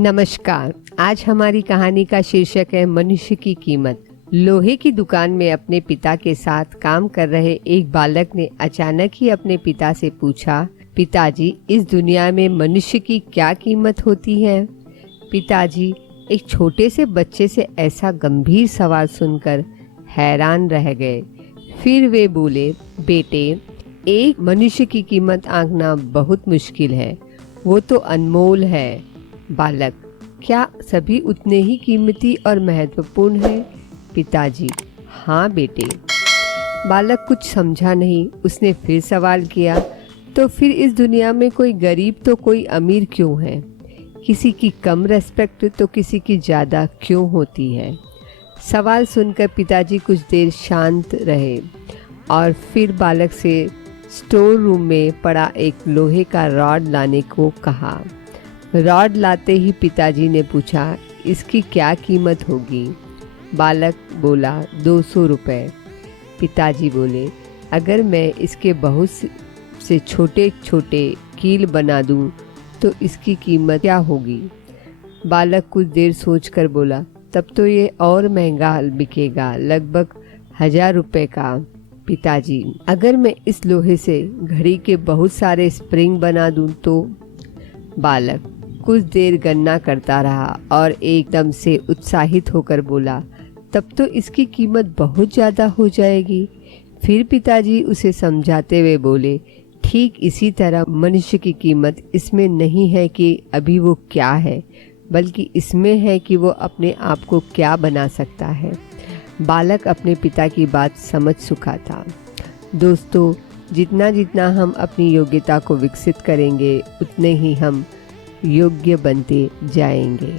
नमस्कार। आज हमारी कहानी का शीर्षक है मनुष्य की कीमत। लोहे की दुकान में अपने पिता के साथ काम कर रहे एक बालक ने अचानक ही अपने पिता से पूछा, पिताजी, इस दुनिया में मनुष्य की क्या कीमत होती है? पिताजी एक छोटे से बच्चे से ऐसा गंभीर सवाल सुनकर हैरान रह गए। फिर वे बोले, बेटे, एक मनुष्य की कीमत आंकना बहुत मुश्किल है, वो तो अनमोल है। बालक, क्या सभी उतने ही कीमती और महत्वपूर्ण हैं? पिताजी, हाँ बेटे। बालक कुछ समझा नहीं। उसने फिर सवाल किया, तो फिर इस दुनिया में कोई गरीब तो कोई अमीर क्यों है? किसी की कम रेस्पेक्ट तो किसी की ज़्यादा क्यों होती है? सवाल सुनकर पिताजी कुछ देर शांत रहे और फिर बालक से स्टोर रूम में पड़ा एक लोहे का रॉड लाने को कहा। रॉड लाते ही पिताजी ने पूछा, इसकी क्या कीमत होगी? बालक बोला, 200 रुपये। पिताजी बोले, अगर मैं इसके बहुत से छोटे छोटे कील बना दूं तो इसकी कीमत क्या होगी? बालक कुछ देर सोचकर बोला, तब तो ये और महंगा बिकेगा, लगभग 1000 रुपये का। पिताजी, अगर मैं इस लोहे से घड़ी के बहुत सारे स्प्रिंग बना दूं तो? बालक कुछ देर गणना करता रहा और एकदम से उत्साहित होकर बोला, तब तो इसकी कीमत बहुत ज़्यादा हो जाएगी। फिर पिताजी उसे समझाते हुए बोले, ठीक इसी तरह मनुष्य की कीमत इसमें नहीं है कि अभी वो क्या है, बल्कि इसमें है कि वो अपने आप को क्या बना सकता है। बालक अपने पिता की बात समझ चुका था। दोस्तों, जितना जितना हम अपनी योग्यता को विकसित करेंगे, उतने ही हम योग्य बनते जाएंगे।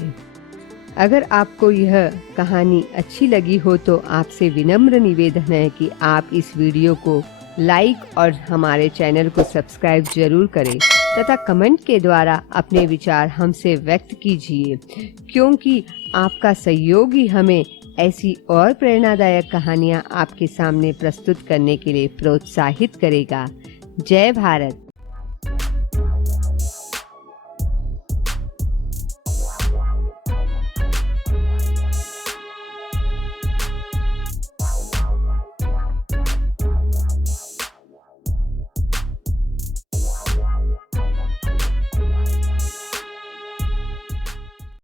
अगर आपको यह कहानी अच्छी लगी हो तो आपसे विनम्र निवेदन है कि आप इस वीडियो को लाइक और हमारे चैनल को सब्सक्राइब जरूर करें तथा कमेंट के द्वारा अपने विचार हमसे व्यक्त कीजिए, क्योंकि आपका सहयोग ही हमें ऐसी और प्रेरणादायक कहानियाँ आपके सामने प्रस्तुत करने के लिए प्रोत्साहित करेगा। जय भारत।